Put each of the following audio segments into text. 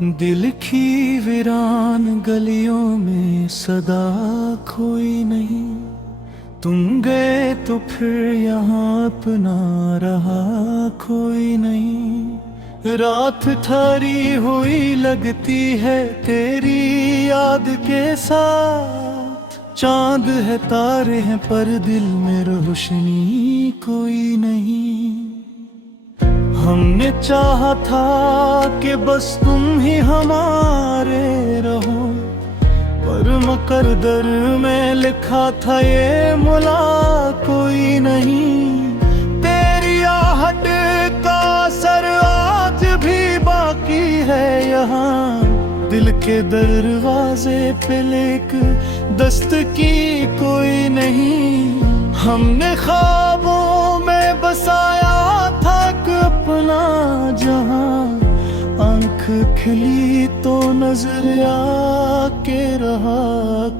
दिल की वीरान गलियों में सदा कोई नहीं। तुम गए तो फिर यहाँ अपना रहा कोई नहीं। रात ठहरी हुई लगती है तेरी याद के साथ। चांद है तारे हैं पर दिल में रोशनी कोई नहीं। हमने चाहा था कि बस तुम ही हमारे रहो, पर मुकद्दर में लिखा था ये मुलाकात कोई नहीं। तेरी आहट का असर आज भी बाकी है यहाँ। दिल के दरवाजे पे लेक दस्तकी कोई नहीं। हमने ख्वाबों में बसाया था अपना जहां। आंख खिली तो नजर आके रहा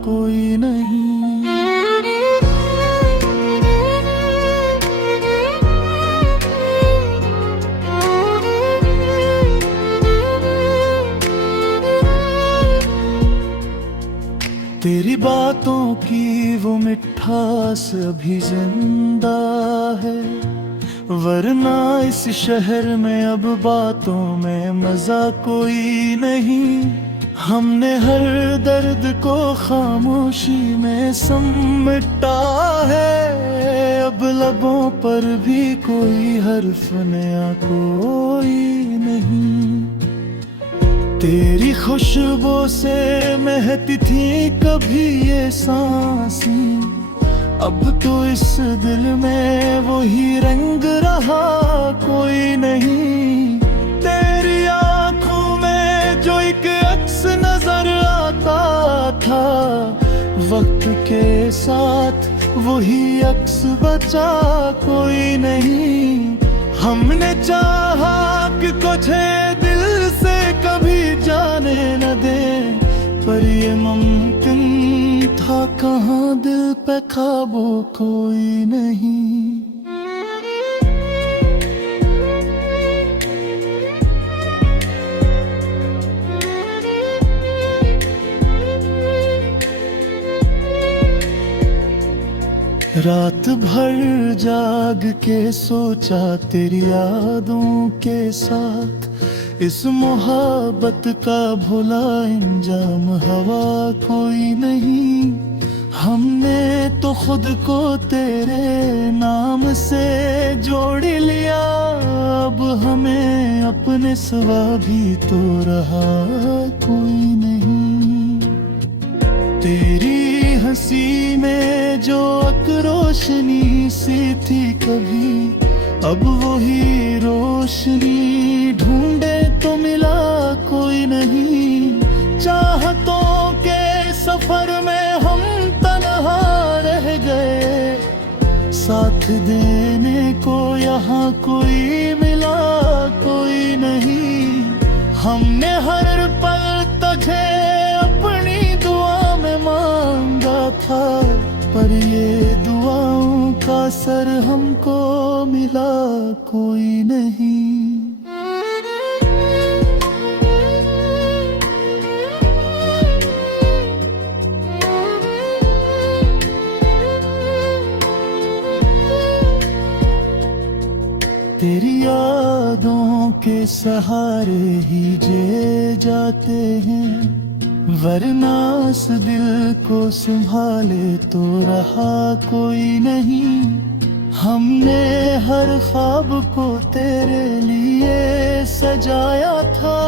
कोई नहीं। तेरी बातों की वो मिठास अभी जिंदा है, वरना इस शहर में अब बातों में मजा कोई नहीं। हमने हर दर्द को खामोशी में समेटा है। अब लबों पर भी कोई हर्फ नया कोई नहीं। तेरी खुशबू से महकती थी कभी ये सांसें, अब तो इस दिल में वही रंग रहा कोई नहीं। तेरी आंखों में जो एक अक्स नजर आता था, वक्त के साथ वही अक्स बचा कोई नहीं। हमने चाहा कि कुछ दिल से कभी जाने न दे, पर ये मुमकिन था कहाँ, दिल पे काबू कोई नहीं। रात भर जाग के सोचा तेरी यादों के साथ, इस मोहब्बत का भुला इंजाम हवा कोई नहीं। हमने तो खुद को तेरे नाम से जोड़ लिया, अब हमें अपने सिवा भी तो रहा कोई नहीं। तेरी हंसी में जो रोशनी सी थी कभी, अब वही रोशनी ढूंढे तो मिला कोई नहीं। चाहतों के सफर में हम तन्हा रह गए, साथ देने को यहाँ कोई मिला कोई नहीं। हमने हर पल तुझे अपनी दुआ में मांगा था, पर ये दुआओं का असर हमको मिला कोई नहीं। तेरी यादों के सहारे ही जे जाते हैं, वरना इस दिल को संभाले तो रहा कोई नहीं। हमने हर ख्वाब को तेरे लिए सजाया था,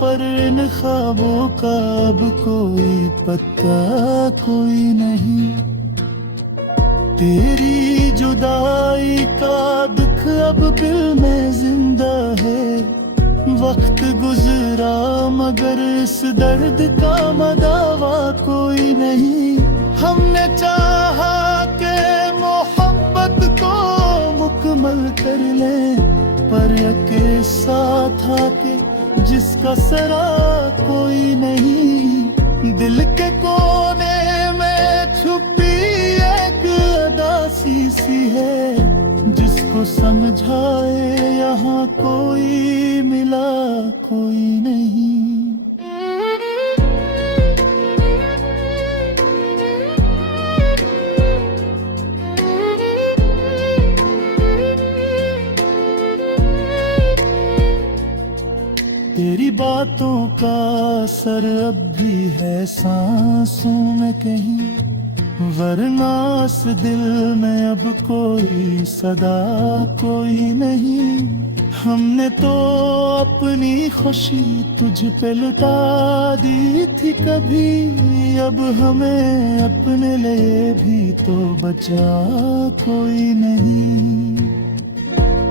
पर इन ख्वाबों का अब कोई पत्ता कोई नहीं। तेरी जुदाई का दुख अब दिल में जिंदा है। वक्त गुजरा मगर इस दर्द का मदावा कोई नहीं। हमने चाहा कि मोहब्बत को मुकम्मल कर ले, पर के साथ आके जिसका सरा कोई नहीं। दिल के कोने में छुपी एक अदासी सी है, जिसको समझाए यहाँ कोई मिला कोई नहीं। असर अब भी है सांसों में कहीं, वरना इस दिल में अब कोई सदा कोई नहीं। हमने तो अपनी खुशी तुझ पे लुटा दी थी कभी, अब हमें अपने लिए भी तो बचा कोई नहीं।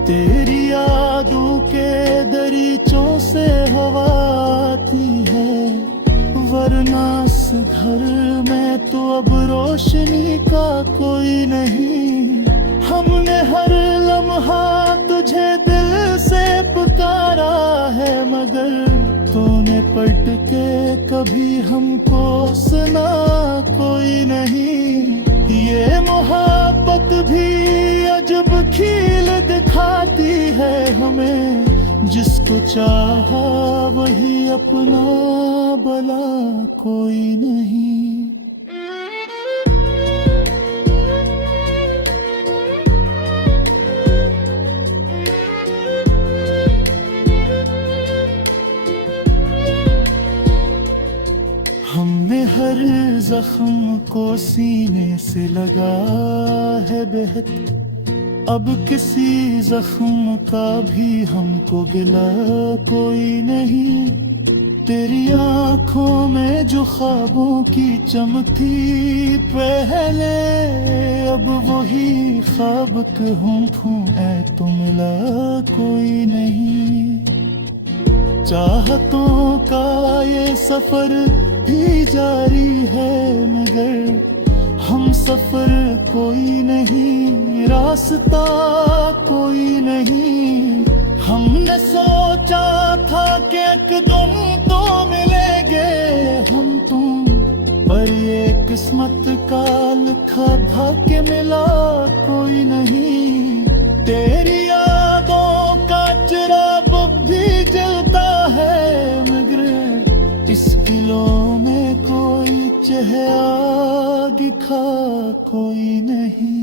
तेरी यादों के दरीचों से हवा आती है, वरना इस घर में तो अब रोशनी का कोई नहीं। हमने हर लम्हा तुझे दिल से पुकारा है, मगर तूने पलट के कभी हमको सुना कोई नहीं। ये मोहब्बत भी अजब खील दिखाती है हमें, जिसको चाहा वही अपना, भला कोई नहीं। हमने हर जख्म को सीने से लगा है बेहद, अब किसी जख्म का भी हमको गिला कोई नहीं। तेरी आंखों में जो ख्वाबों की चमक थी पहले, अब वही ख्वाब हूँ ऐ तो मिला कोई नहीं। चाहतों का ये सफर भी जारी है, मगर हम सफर कोई नहीं, रास्ता कोई नहीं। हमने सोचा था कि एक दिन तो मिलेंगे हम तुम, पर ये किस्मत का लिखा था कि मिला कोई नहीं। तेरी यादों का चिराग भी जलता है, मगर इस दिलों में कोई चेहरा दिखा कोई नहीं।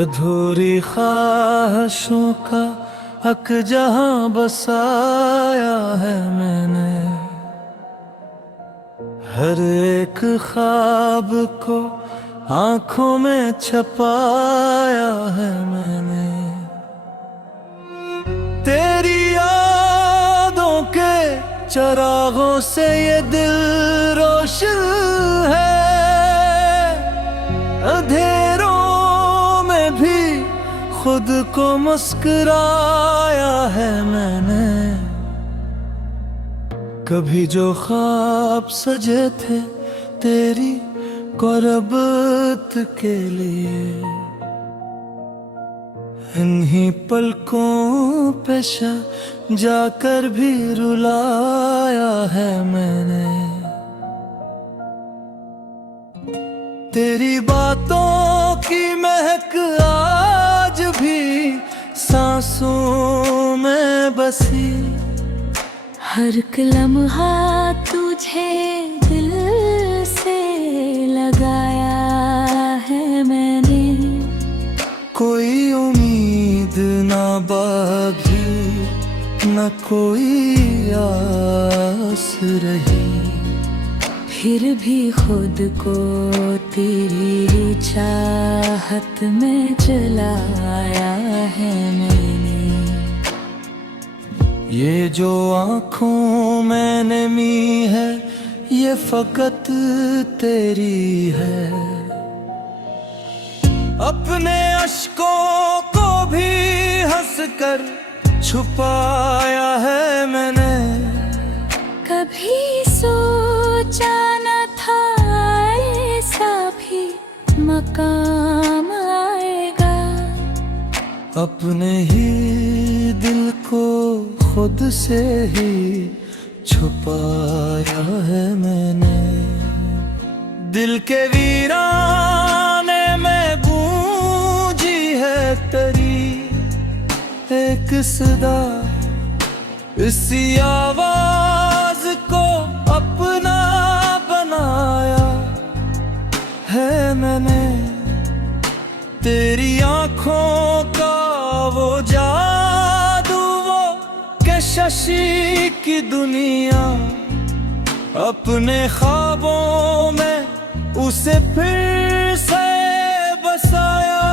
अधूरी ख्वाहिशों का हक जहां बसाया है मैंने, हर एक ख्वाब को आंखों में छपाया है मैंने। तेरी यादों के चरागों से ये दिल रोशन है, अंधेरों भी खुद को मुस्कुराया है मैंने। कभी जो ख्वाब सजे थे तेरी कुर्बत के लिए, इन्हीं पलकों पे जाकर भी रुलाया है मैंने। तेरी बातों की महक आज भी सांसों में बसी, हर एक लम्हा तुझे दिल से लगाया है मैंने। कोई उम्मीद ना बाकी न कोई आस रही, फिर भी खुद को तेरी चाहत में जलाया है मैंने। ये जो आँखों में नमी है ये फकत तेरी है, अपने अश्कों को भी हंसकर छुपाया है मैंने। कभी सोचा न था ऐसा भी मकाम आएगा, अपने ही दिल को खुद से ही छुपाया है मैंने। दिल के वीराने में गूंज टरी एक सदा, इसी आवाज को अपना बनाया है मैंने। तेरी आंखों का वो जादू, वो कशिश की दुनिया, अपने ख्वाबों में उसे फिर से बसाया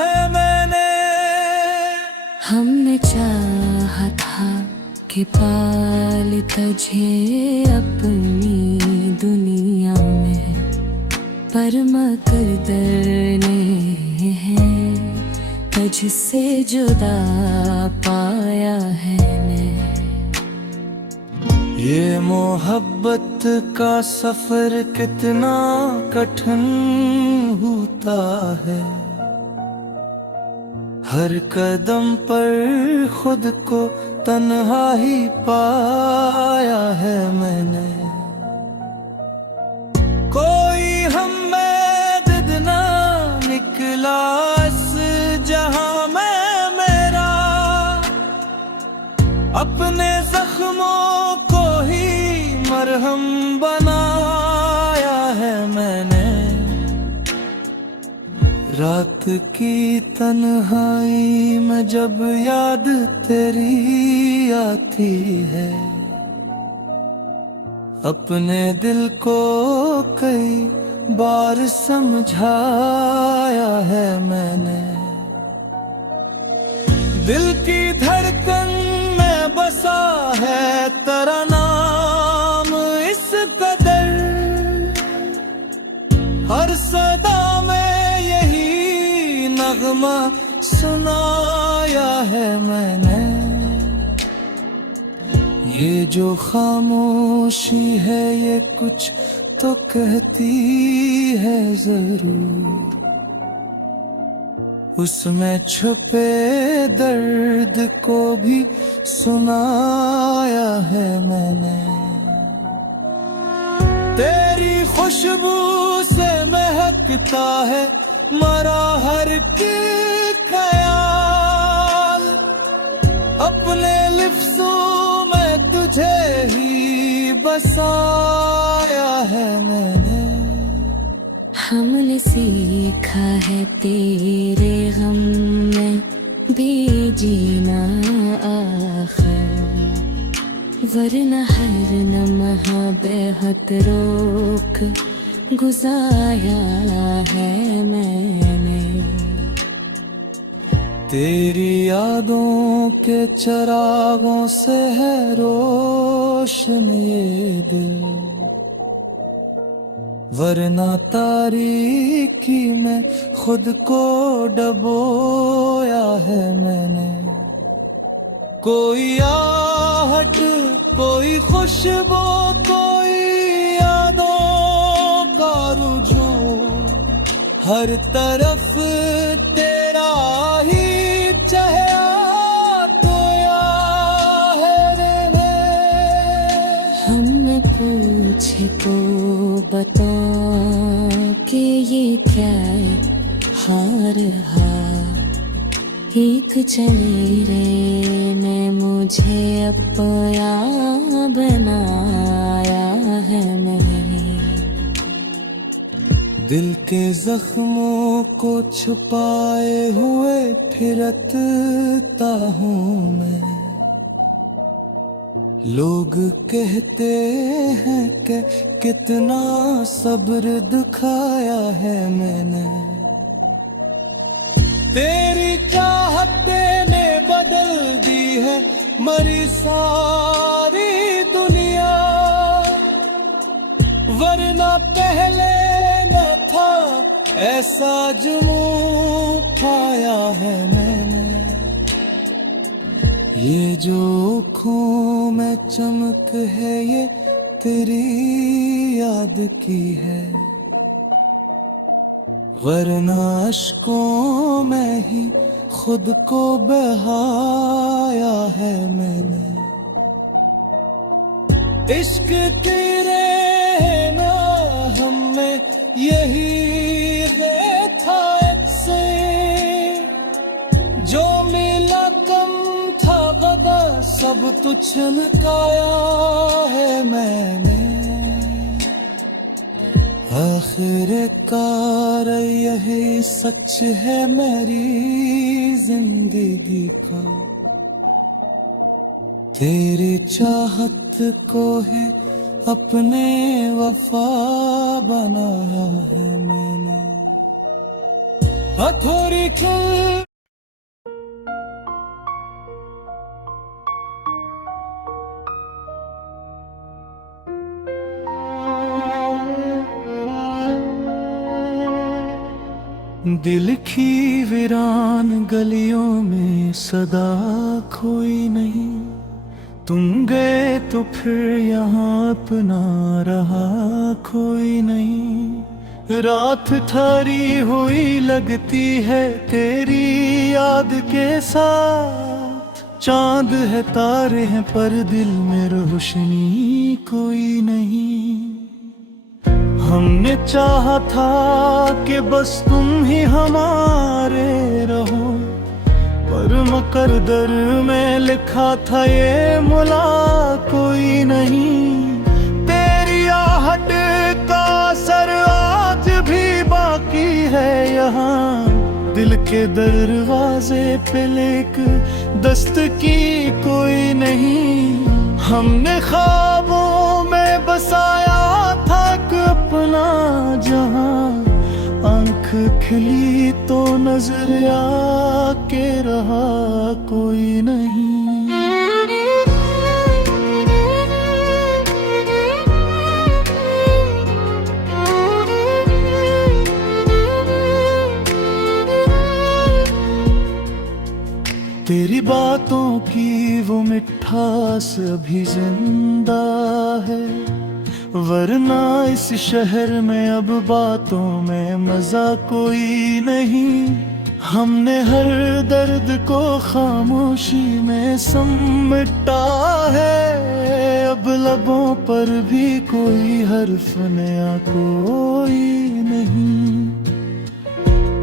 है मैंने। हमने चाहा था कि पाल तुझे अपनी दुनिया में, पर मकदर ने है तुझसे जुदा पाया है मैं। ये मोहब्बत का सफर कितना कठिन होता है, हर कदम पर खुद को तन्हा ही पाया है मैंने। कोई हम में दिद ना निकला इस जहां में मेरा, अपने जख्मों को ही मरहम बनाया है मैंने। रात की तन्हाई में जब याद तेरी आती है, अपने दिल को कई बार समझाया है मैंने। दिल की धड़कन में बसा है तेरा नाम इस कदर, हर सदा में यही नगमा सुनाया है मैंने। ये जो खामोशी है ये कुछ तो कहती है जरूर, उसमें छुपे दर्द को भी सुनाया है मैंने। तेरी खुशबू से महकता है मरा हर की ख्याल, अपने लिफ्ज़ों में तुझे ही बसाया है मैंने। हमने सीखा है तेरे गम में भी जीना आखिर, वरना हर लम्हा बेहद रोक गुजारा है मैंने। तेरी यादों के चरागों से है रोशन ये दिल, वरना तारीकी में खुद को डबोया है मैंने। कोई आहट, कोई खुशबू, कोई यादों का रुझान, हर तरफ तेरा ही चेहरा तो या है रे। हम पूछे तो बता कि ये क्या हार हा, एक चेहरे ने मुझे अपना बनाया है मैंने। दिल के जख्मों को छुपाए हुए फिरता हूँ मैं, लोग कहते हैं कि कितना सब्र दिखाया है मैंने। तेरी चाहत ने बदल दी है मरी सारी दुनिया, वरना पहले न था ऐसा जुनून पाया है मैंने। ये जो आँखों में चमक है ये तेरी याद की है, वरना अश्कों में ही खुद को बहाया है मैंने। इश्क तेरे ना हमें यही था से, सब तो चमकाया है मैंने, आखिरकार यही सच है मेरी जिंदगी का। तेरी चाहत को है अपने वफा बनाया है मैंने। हथौड़ी खिल दिल की वीरान गलियों में सदा कोई नहीं, तुम गए तो फिर यहाँ अपना रहा कोई नहीं। रात थारी हुई लगती है तेरी याद के साथ, चांद है तारे हैं पर दिल में रोशनी कोई नहीं। हमने चाहा था कि बस तुम ही हमारे रहो, पर मुकद्दर में लिखा था ये मुला कोई नहीं। तेरी आहट का असर आज भी बाकी है यहाँ, दिल के दरवाजे पे लेक दस्तकी कोई नहीं। हमने ख्वाबों में बसाया था अपना जहां, आंख खिली तो नजर आके रहा कोई नहीं। तेरी बातों की वो मिठास अभी जिंदा है, वरना इस शहर में अब बातों में मजा कोई नहीं। हमने हर दर्द को खामोशी में समेटा है, अब लबों पर भी कोई हर्फ नया कोई नहीं।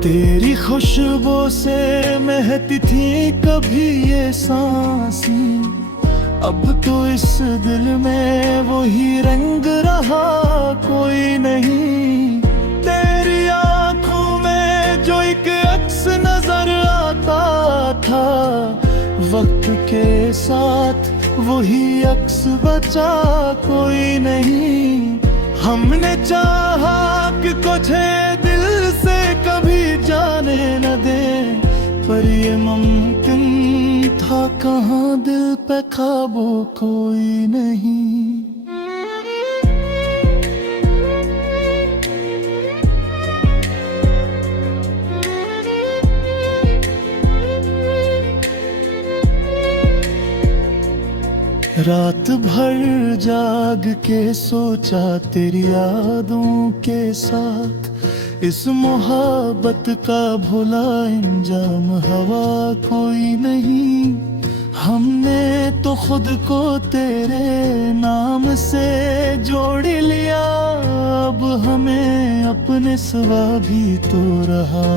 तेरी खुशबू से महकती थी कभी ये सांसें, अब तो इस दिल में वही रंग रहा कोई नहीं। तेरी आंखों में जो एक अक्स नजर आता था, वक्त के साथ वही अक्स बचा कोई नहीं। हमने चाहा कि कुछ दिल से कभी जाने न दे, पर ये मुमकिन था कहाँ, दिल पे काबू कोई नहीं। रात भर जाग के सोचा तेरी यादों के साथ, इस मोहब्बत का भुला इंजाम हवा कोई नहीं। हमने तो खुद को तेरे नाम से जोड़ लिया, अब हमें अपने सिवा भी तो रहा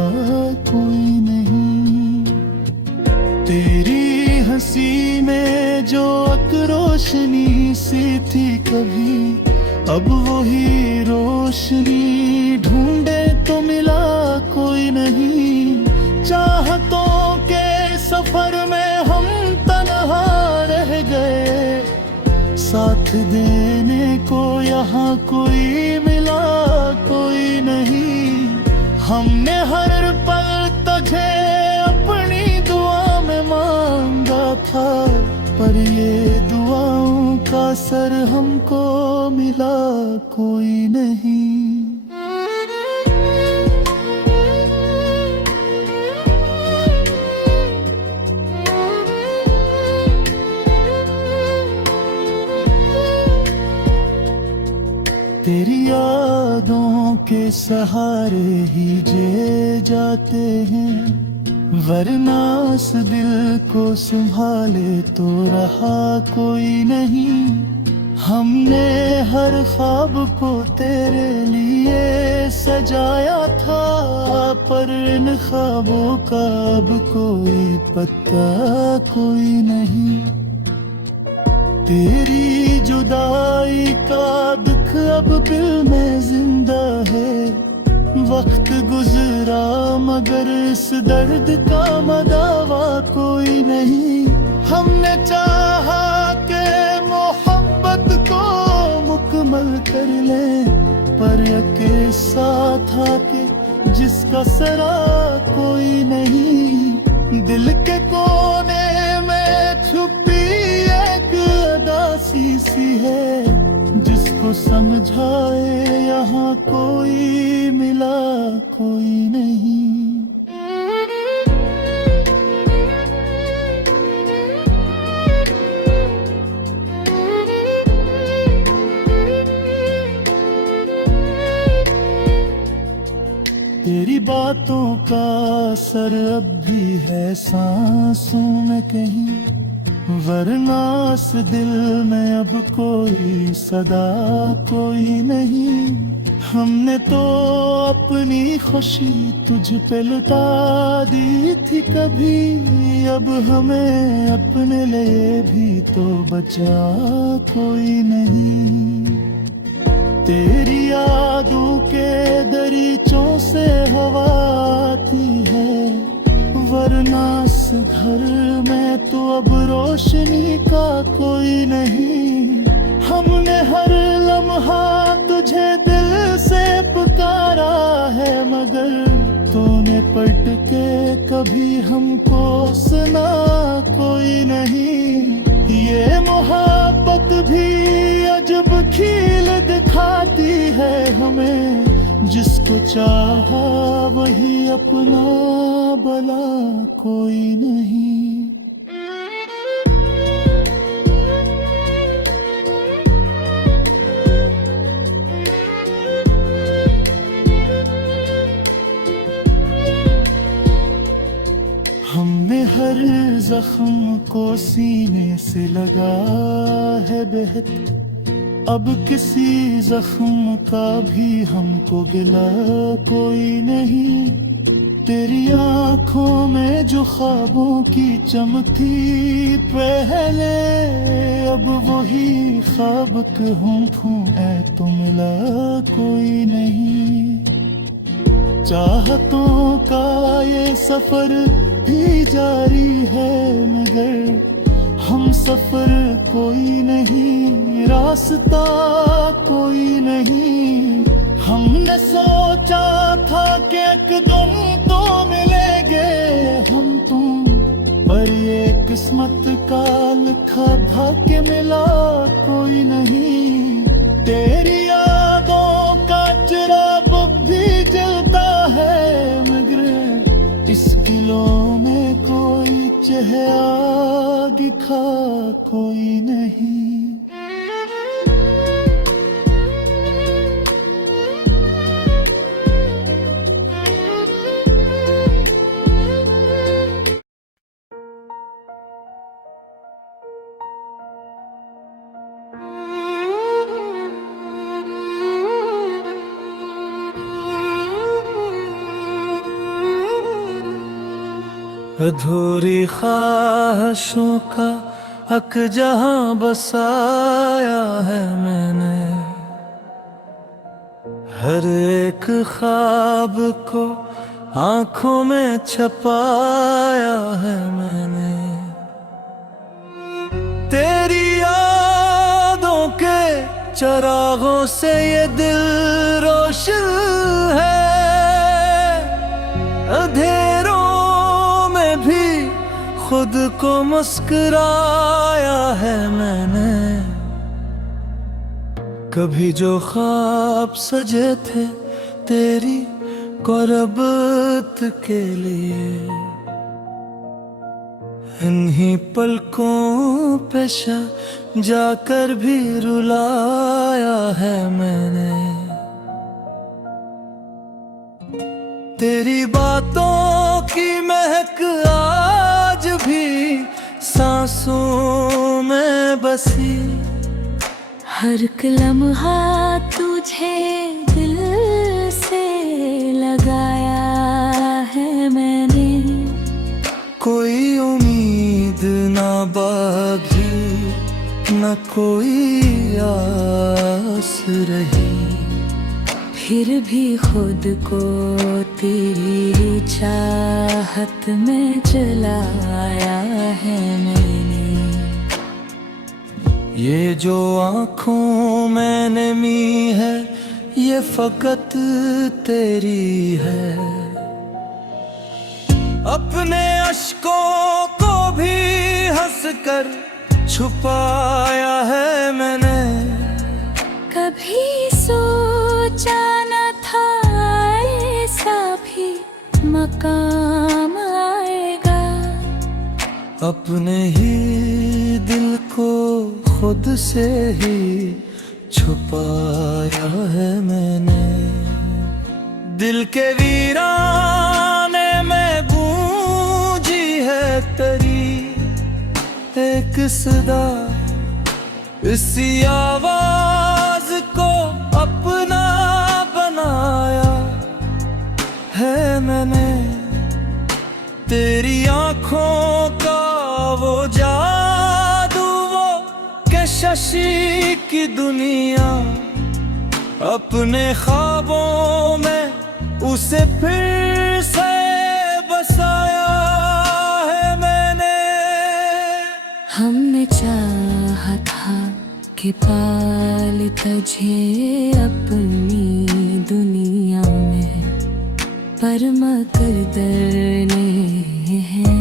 कोई नहीं। तेरी हंसी में जो एक रोशनी सी थी कभी, अब वही रोशनी ढूंढे तो मिला कोई नहीं। चाहतों के सफर में हम तन्हा रह गए, साथ देने को यहाँ कोई मिला कोई नहीं। हमने हर पल तुझे अपनी दुआ में मांगा था, पर ये दुआओं का असर हमको मिला कोई नहीं। तेरी यादों के सहारे ही जे जाते हैं, वरना इस दिल को संभाले तो रहा कोई नहीं। हमने हर ख्वाब को तेरे लिए सजाया था, पर इन ख्वाबों का अब कोई पत्ता कोई नहीं। तेरी जुदाई का दुख अब दिल में जिंदा है। वक्त गुजरा मगर इस दर्द का मदावा कोई नहीं। हमने चाहा कि मोहब्बत को मुकम्मल कर ले, पर यके साथ आके जिसका सरा कोई नहीं। दिल के कोने में छुपी एक अदासी सी है, जिसको समझाए यहाँ कोई मिला कोई नहीं। तेरी बातों का असर अब भी है सांसों में कहीं, वरना इस दिल में अब कोई सदा कोई नहीं। हमने तो अपनी खुशी तुझ पे लुटा दी थी कभी, अब हमें अपने लिए भी तो बचा कोई नहीं। तेरी यादों के दरीचों से हवा आती है, वरना इस घर में तो अब रोशनी का कोई नहीं। हमने हर लम्हा तुझे दिल से पुकारा है, मगर तूने पलट के कभी हमको सुना कोई नहीं। ये मोहब्बत भी अजब खील दिखाती है हमें, जिसको चाहा वही अपना भला कोई नहीं। हमने हर जख्म को सीने से लगा है बेहद, अब किसी जख्म का भी हमको गिला कोई नहीं। तेरी आंखों में जो ख्वाबों की चमक थी पहले, अब वही ख्वाब कहूँ है तो मिला कोई नहीं। चाहतों का ये सफर भी जारी है, मगर हम सफर कोई नहीं, रास्ता कोई नहीं। हमने सोचा था कि एक दिन तो मिलेंगे हम तुम, पर ये किस्मत का लिखा भाग्य मिला कोई नहीं। तेरी यादों का चिराग भी जलता है, मगर इस दिलों में कोई चेहरा दिखा कोई नहीं। अधूरी ख्वाहिशों का हक जहां बसाया है मैंने, हर एक ख्वाब को आंखों में छपाया है मैंने। तेरी यादों के चरागों से ये दिल रोशन है, अंधेरों भी खुद को मुस्कुराया है मैंने। कभी जो ख्वाब सजे थे तेरी कुर्बत के लिए, इन्हीं पलकों पे जाकर भी रुलाया है मैंने। तेरी बातों की महक आज भी सांसों में बसी, हर लम्हा तुझे दिल से लगाया है मैंने। कोई उम्मीद ना बागी न न कोई आस रही, फिर भी खुद को तेरी चाहत में जलाया है मैंने। ये जो आँखों में नमी है ये फकत तेरी है। अपने अश्कों को भी हंसकर छुपाया है मैंने। कभी सोचा न था ऐसा भी मकाम आएगा। अपने ही दिल को खुद से ही छुपाया है मैंने। दिल के वीराने में गूंजी है तेरी एक सदा, इसी आवाज को अपना बनाया है मैंने। तेरी आँखों का वो जादू, वो कशिश की दुनिया, अपने ख्वाबों में उसे फिर से बसाया है मैंने। हमने चाहा था कि पाल तुझे अपनी दुनिया में, पर मकदर ने है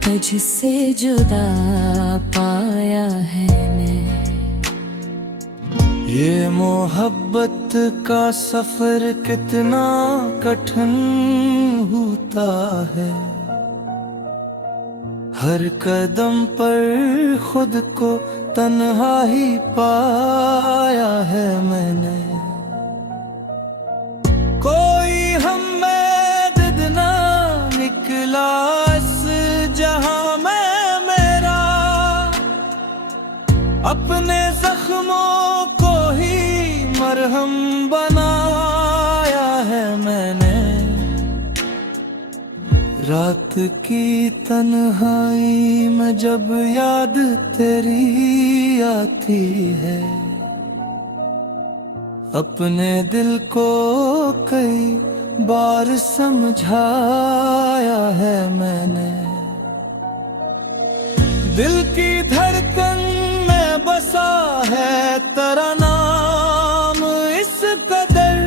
तुझसे जुदा पाया है मैं। ये मोहब्बत का सफर कितना कठिन होता है। हर कदम पर खुद को तन्हा ही पाया है मैंने। कोई हम में दिद ना निकला इस जहां में मेरा। अपने जख्मों को ही मरहम बनाया है मैंने। रात की तन्हाई में जब याद तेरी आती है, अपने दिल को कई बार समझाया है मैंने। दिल की धड़कन में बसा है तेरा नाम इस कदर,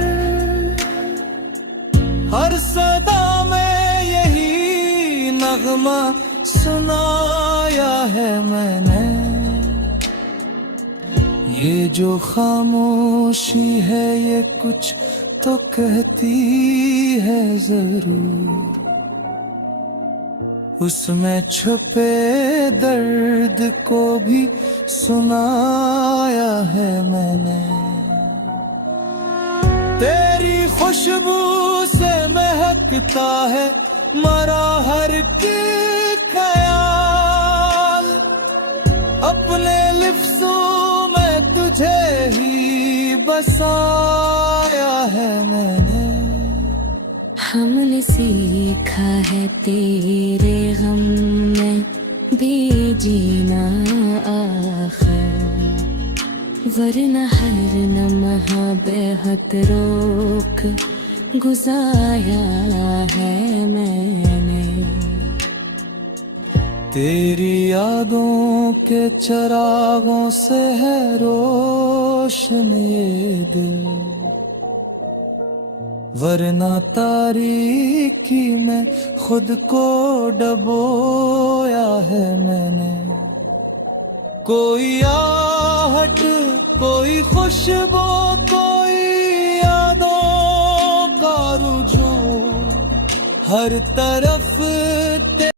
हर सदा में यही नगमा सुनाया है मैंने। ये जो खामोशी है ये कुछ तो कहती है जरूर, उसमें छुपे दर्द को भी सुनाया है मैंने। तेरी खुशबू से महकता है मरा हर की ख्याल, अपने लिफ्ज़ों में तुझे ही बसाया है मैंने। हमने सीखा है तेरे गम में भी जीना आखिर, वरना हर लम्हा बेहद रोक गुजारा है मैंने। तेरी यादों के चिरागों से है रोशन ये दिल, वरना तारीकी में खुद को डबोया है मैंने। कोई आहट, कोई खुशबू, कोई यादों का रुझान, हर तरफ